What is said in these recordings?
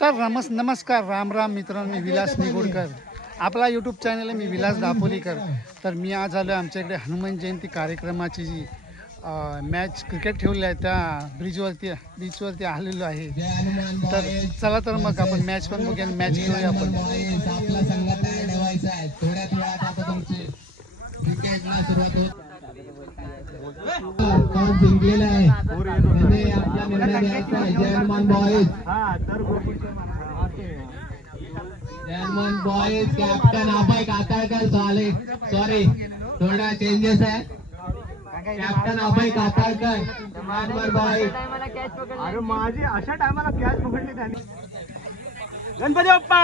तर नमस्कार, राम राम मित्रांनो, मी विलास निगुडकर. आपला यूट्यूब चॅनल आहे, मी विलास दापोलीकर. तर मी आज आलो आमच्याकडे हनुमान जयंती कार्यक्रमाची जी मॅच क्रिकेट ठेवली आहे त्या बीचवरती आलेलो आहे. तर चला तर मग आपण मॅच पण बघूया, मॅच खेळूया आपण. आपला संघ तयार ठेवायचा आहे. थोड्याच वेळात आता तुमची क्रिकेटला सुरुवात होत. टॉस जिंकलेला आहे. त्याने आपला निर्णय द्यायचा आहे. जय हनुमान बॉयज. जय हनुमान बॉयज. कॅप्टन अभय कातळकर झाले. सॉरी, थोडा चेंजेस आहे. कॅप्टन अभय कातळकर हनुमान बॉयज. अरे माझी अशा टायमाला कॅच पकडली त्याने. गणपती बाप्पा.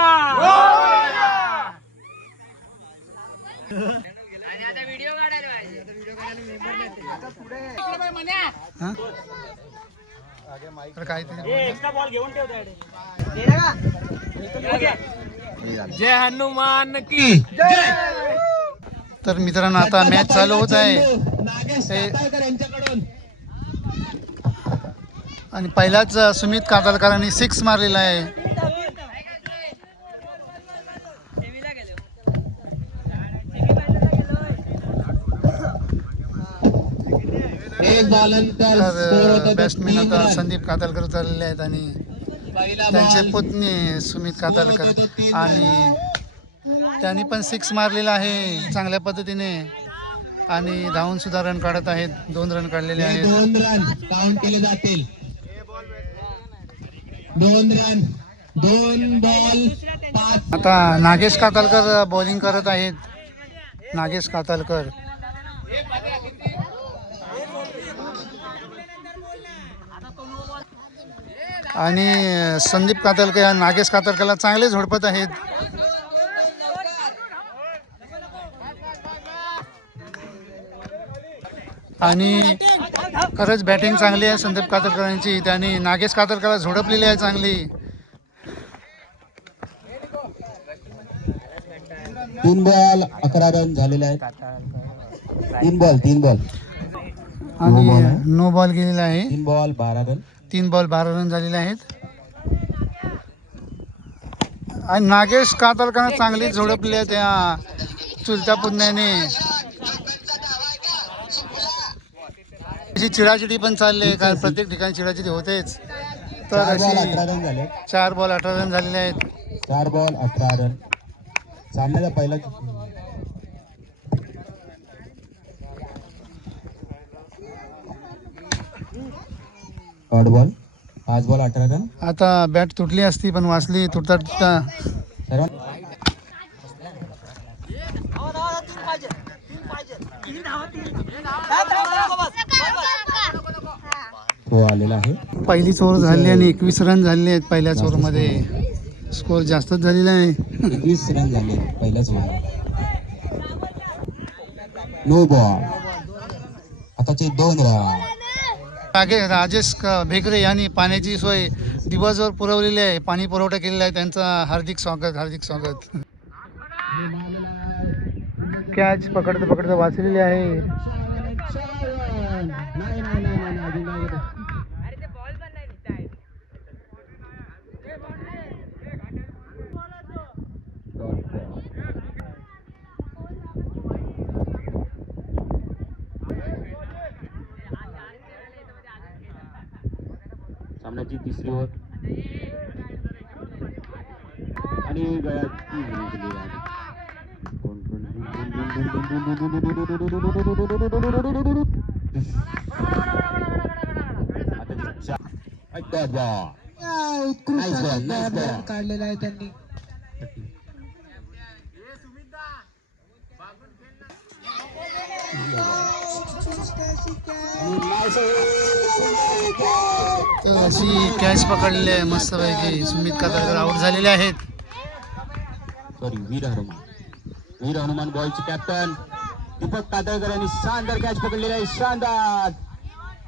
तर काहीतरी एक्स्ट्रा बॉल घेऊन जय हनुमान की जय. तर मित्रांनो, आता मॅच चालू होत आहे आणि पहिलाच सुमित कातळकरांनी 6 मारलेला आहे. एक बॉलनंतर बॅट्समॅन आता संदीप कातळकर चाललेले आहेत आणि त्यांचे पुतणी सुमित कातळकर, आणि त्यांनी पण 6 मारलेला आहे चांगल्या पद्धतीने आणि धावून सुद्धा रन काढत आहेत. 2 रन काढलेले आहेत. 2 रन काउंट केले जातील. 2 रन 2 बॉल 5. आता नागेश कातळकर बॉलिंग करत आहेत. नागेश कातळकर आणि संदीप कातळकर या नागेश कातळकरला चांगले झोडपत आहेत. आणि खरंच बॅटिंग चांगली आहे संदीप कातळकरांची. त्यांनी नागेश कातळकरला झोडपलेली आहे चांगली. 3 बॉल 11 रन झालेले आहेत. 3 बॉल आणि नो बॉल गेलेला आहे. 3 बॉल 12 रन. 3 बॉल 12 रन झालेले आहेत. आणि नागेश कातळकरांना चांगली झोडपली आहे त्या चुलत्या पुतण्याने. अशी चिडाचिडी पण चालली आहे, कारण प्रत्येक ठिकाणी चिडाचिडी होतेच. तर 4 बॉल अशी 18 रन झाले. 4 बॉल 18 रन झालेले आहेत. 4 बॉल 18 रन. सामन्याचा पहिला बॉल 5 बॉल 18 रन. आता बॅट तुटली असती पण वाचली तुटता तुटता. हो आलेला आहे. पहिलीच ओव्हर झाली आणि 21 रन झालेले आहेत. पहिल्याच ओव्हरमध्ये स्कोर जास्तच झालेला आहे. 21 रन झाले पहिल्याच ओव्हर. No ball. आताचे 2 रन. राजेश भेकरे यांनी पाण्याची सोय दिवसभर पुरवलेली आहे. पाणी पुरवठा केलेला आहे. त्यांचा हार्दिक स्वागत. कॅच पकडता वाचलेली आहे. सामन्याची 3री ओव्हर आणि काढलेला आहे त्यांनी. तर अशी कॅच पकडलेली आहे मस्तपैकी. सुमित कातळकर आउट झालेले आहेत. सॉरी, वीर हनुमान बॉयचे कॅप्टन दीपक कातळकर यांनी शानदार कॅच पकडलेली आहे. शानदार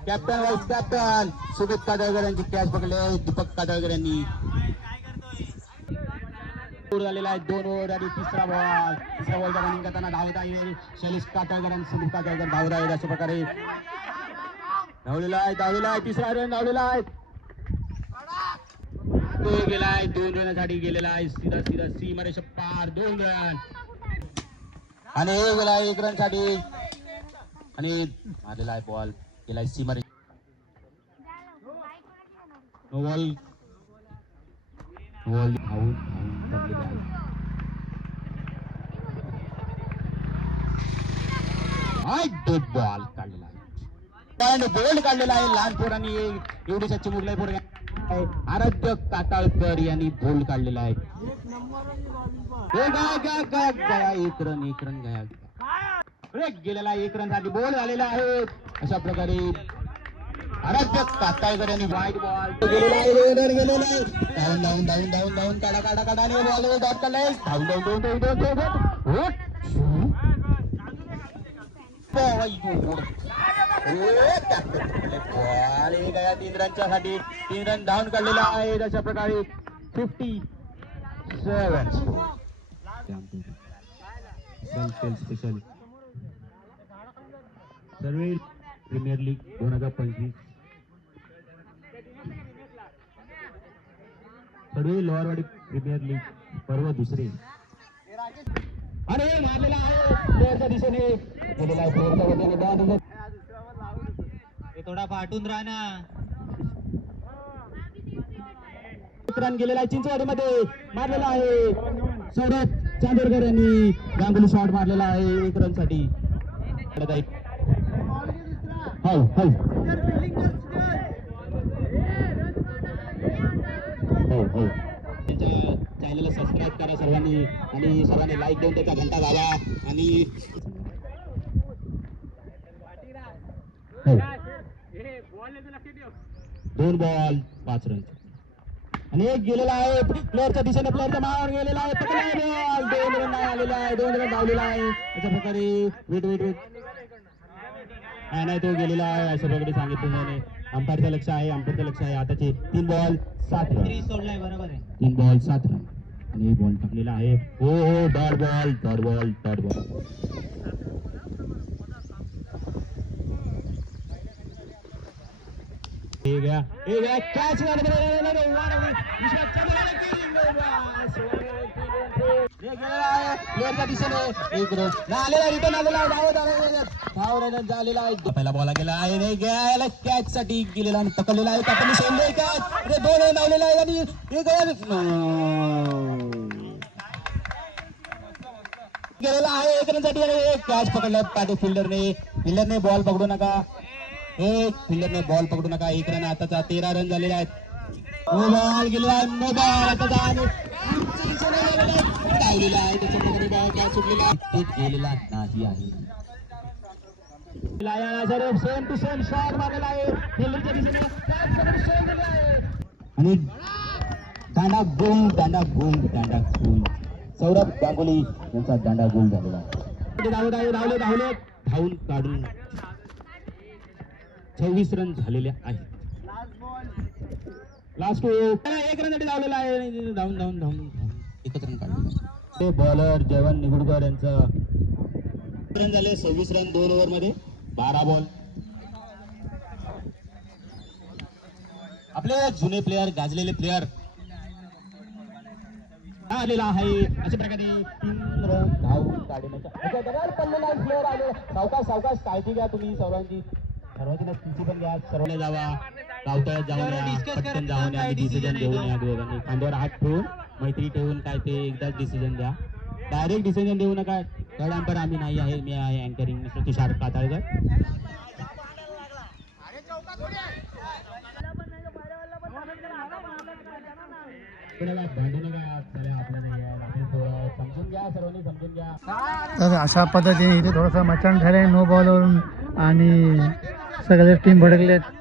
कॅप्टन वाईस कॅप्टन सुमित कातळकर यांची कॅच पकडली आहे. दीपक कातळकर यांनी झालेला आहे. 2 ओव्हर आणि तिसरा बॉलचा रनिंग करताना धावत आहे शैलेश कातळकर आणि सुमित कातळकर धावत आहेत. अशा प्रकारे धावलेला आहे. तिसरा रन धावलेला आहे. तो गेलाय 2 रनासाठी गेलेला आहे सीधा सीधा सीमारेषा पार 2 रन आणि हे गेलाय 1 रन साठी आणि मारलेला आहे बॉल गेलाय सीमारेषा नो बॉल बॉल धावून पडलेला आहे डेड बॉल काढलेला आहे पण बोल्ड काढलेला आहे लहान पोरांनी एवढी चिमुकलाय पोर आराध्य काटाळकर यांनी बोल्ड काढलेला आहे एक रन गया गेलेला 1 रन साठी बोल झालेला आहे अशा प्रकारे आराध्य काटाळकर यांनी वाईट बॉल गेलेला आहे 2 रन गेलेला आहे धावून काढा आणि बॉल डॉट काढलाय गया 3 रनच्या साठी 3 रन धावून काढलेला आहे अशा प्रकारे 57 स्पेशल सर्व प्रीमियर लीग 2025 सर्व लोअरवाडी प्रीमियर लीग पर्व दुसरे आणि मारलेला आहे प्लेअरच्या दिशेने गेलेला आहे प्लेअरच्या वतीने बॉल थोडा पाठून राहा ना. रन गेलेला आहे चिंचवाडीमध्ये मारलेला आहे सौरभ चांदोरकर यांनी गांगुली शॉट मारलेला आहे 1 रन साठी चॅनलला सबस्क्राईब करा सर्वांनी आणि सर्वांनी लाईक देऊन त्याचा घंटा घाला आणि 2 बॉल 5 रन आणि एक गेलेला आहे प्लेअरच्या दिशेने प्लेअरच्या मावर गेलेला आहे बॉल 2 रन आलेला आहे 2 रन धावलेला आहे अशा प्रकारे वेट नाही तो गेलेला आहे अशा प्रकारे सांगितलं त्याने अंपायरचं लक्ष आहे आताचे 3 बॉल 7 रन सोडलाय बरोबर आहे 3 बॉल 7 रन आणि बॉल टाकलेला आहे हो डॉट बॉल कॅच पहिला बॉल गेला आहे कॅच साठी गेलेला आणि पकडलेला आहे आपण सोडले कॅच 2 रन लावलेला आहे आणि गेलेला आहे 1 रन साठी कॅच पकडला पाटे फिल्डरने बॉल पकडू नका फिल्डरने बॉल पकडू नका 1 रन आताचा 13 रन झालेले आहेत बॉल गेलेला आहे नो बॉल आताचा गेलेला नाही आहे सेम टू सेम शॉट मारलेला आहे फिल्डरच्या दिशेने आणि दांडा गोल सौरभ गांगुली यांचा दांडा गोल झालेला धावले धावून काढून 26 रन झालेले आहेत लास्ट 1 रन साठी धावलेला आहे धावून 1 रन काढले ते बॉलर जयवंत निगुडकर यांचं रन झाले 26 रन 2 ओव्हर मध्ये 12 बॉल आपले जुने प्लेअर गाजलेले प्लेअर आलेला आहे अशा प्रकारे 3 रन धावून काढण्याचा प्लेअर आले सावकाश काळजी घ्या तुम्ही सर्वांची स्थिती पण घ्या सर्वांनी जावा गावतळ्यात जाऊन या पटकन जाऊन या डिसिजन देऊन या दोघांनी खांद्यावर हात ठेवून मैत्री ठेवून काय ते एकदाच डिसिजन द्या डायरेक्ट डिसिजन देऊ नका थर्ड अंपायर आम्ही नाही आहे मी आहे अँकरिंग मिस्टर तुषार काताळकर भांडू नका समजून घ्या सर्वांनी समजून घ्या तर अशा पद्धतीने इथे थोडंसं मचाण झालं नो बॉलवरून आणि सगळे टीम भडकलेत